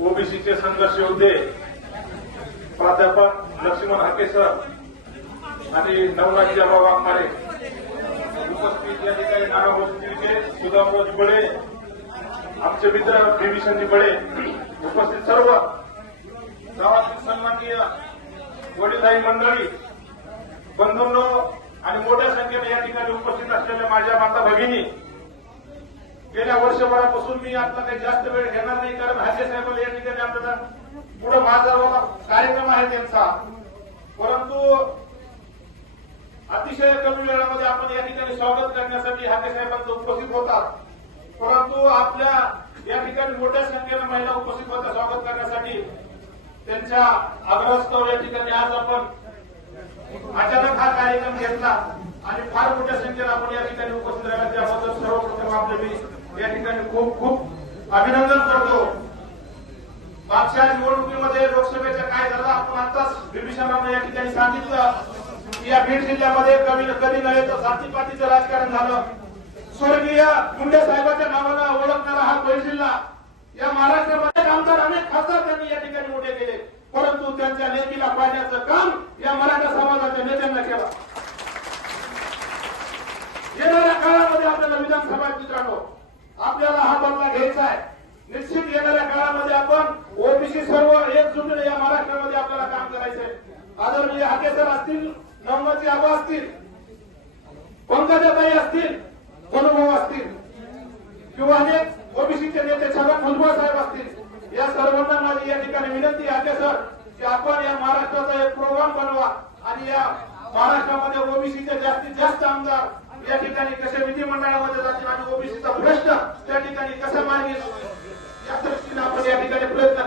ओबीसीचे संघर्ष होते प्राध्यापक लक्ष्मण हाके सर आणि नवराज्याबा वाघमारे उपस्थित या ठिकाणी नाना वस्तीचे सुदामराज बळे आमचे मित्र भीमशंजी बळे उपस्थित सर्व गावातील सन्माननीय वडीलधाई मंडळी बंधूंनो आणि मोठ्या संख्येने या ठिकाणी उपस्थित असलेल्या माझ्या माता भगिनी गेल्या वर्षभरापासून मी आता काही जास्त वेळ घेणार नाही कारण हाजे साहेब पुढे माझा कार्यक्रम आहे त्यांचा. परंतु अतिशय कमी वेळामध्ये आपण या ठिकाणी स्वागत करण्यासाठी हाके साहेबांचं उपस्थित होतात. परंतु आपल्या या ठिकाणी मोठ्या संख्येनं महिला उपस्थित होत्या स्वागत करण्यासाठी. त्यांच्या आग्रहस्तव या ठिकाणी आज आपण अचानक हा कार्यक्रम घेतला आणि फार मोठ्या संख्येनं आपण या ठिकाणी उपस्थित राहिला. त्याबद्दल सर्वप्रथम आपले मी या ठिकाणी खूप खूप अभिनंदन करतो. मागच्या निवडणुकीमध्ये लोकसभेचं काय झालं आपण आताच बिभीषणानं या ठिकाणी सांगितलं. की या बीड जिल्ह्यामध्ये कमी कधी नव्हे तर जातीपातीचं राजकारण झालं. स्वर्गीय मुंडे साहेबांच्या नावानं ओळखणारा हा बैल जिल्हा या महाराष्ट्रामध्ये आमदार अनेक खासदार त्यांनी या ठिकाणी मोठे केले. परंतु त्यांच्या नेतीला पाहण्याचं काम या मराठा समाजाच्या नेत्यांना केलं. येणाऱ्या काळामध्ये आपल्याला विधानसभा मित्रांनो आपल्याला हा बदला घ्यायचा आहे निश्चित येणाऱ्या काळामध्ये आपण ओबीसी सर्व एकजुटीने या महाराष्ट्रामध्ये आपल्याला काम करायचंय. आदरणीय हाकेसर असतील नवनाची आबा असतील पंकजाताई असतील अनुभव असतील किंवा अनेक ओबीसीचे नेते छगन भुजबळ साहेब असतील या सर्वांना माझी या ठिकाणी विनंती आहे सर की आपण या महाराष्ट्राचा एक प्रोग्राम बनवा आणि या महाराष्ट्रामध्ये ओबीसीचे जास्तीत जास्त आमदार या ठिकाणी कसे विधिमंडळामध्ये जातील आणि ओबीसीचा भ्रष्ट त्या ठिकाणी कसा मार्गी या दृष्टीने आपण या ठिकाणी प्रयत्न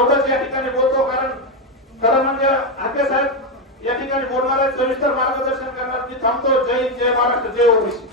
एवढंच या ठिकाणी बोलतो कारण खरं म्हणजे हाके साहेब या ठिकाणी बोलणार आहेत सविस्तर मार्गदर्शन करणार. मी थांबतो. जय हिंद, जय महाराष्ट्र जय ओबीसी.